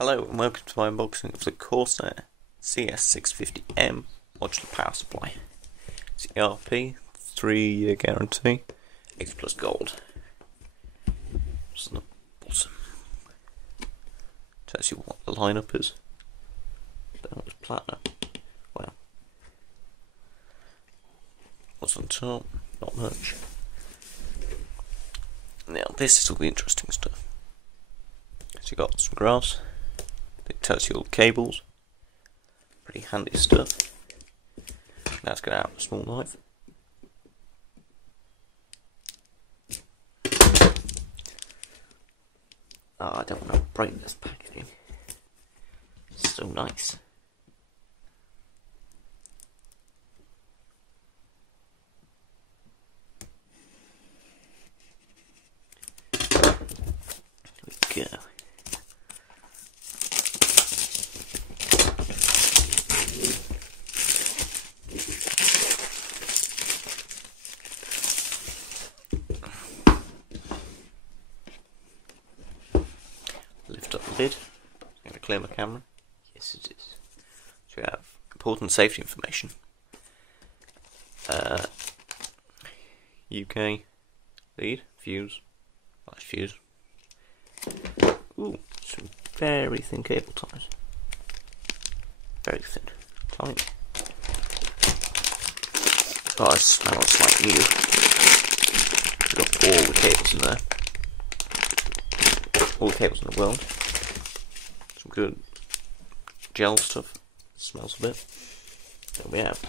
Hello and welcome to my unboxing of the Corsair CS650M modular power supply. It's the ERP, 3-year guarantee, 8 plus gold. What's on the bottom? Tells you what the lineup is. That was platinum. Wow. What's on top? Not much. Now this is all the interesting stuff. So you got some graphs. It tells you all the cables. Pretty handy stuff. Now let's get out a small knife. Oh, I don't want to break this packaging. It's so nice. Here we go. Lift up the lid. I'm going to clear my camera. Yes, it is. So we have important safety information. UK lead, fuse, fuse. Ooh, some very thin cable ties. Very thin. Tiny. Oh, it smells like new. We've got all the cables in there. All the cables in the world. Some good gel stuff. Smells a bit. There we have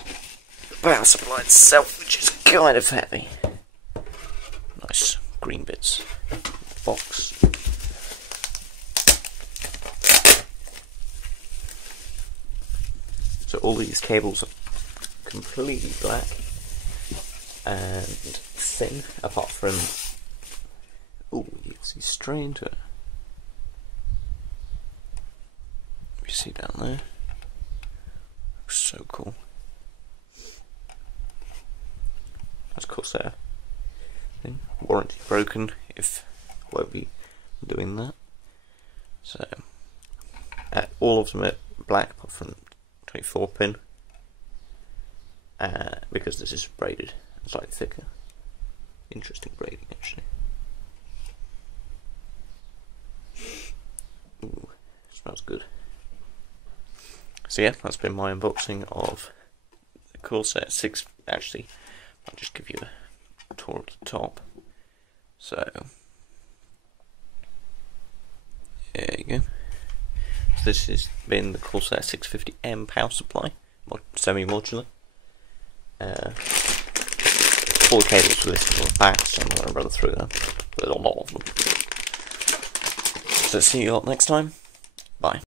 the power supply itself, which is kind of heavy. Nice green bits. Box. So all these cables are completely black and thin, apart from. Oh, you can see straight into it. You see down there? Looks so cool. That's Corsair thing. Warranty broken if won't be doing that. So all of them are black apart from 24 pin. Because this is braided, slightly thicker. Interesting braiding actually. Ooh, smells good. So yeah, that's been my unboxing of the Corsair 6. Actually, I'll just give you a tour of the top. So there you go. So this has been the Corsair 650M power supply, semi-modular. All the cables are listed on the back, so I'm not going to run through them. There's a lot of them. So see you all next time. Bye.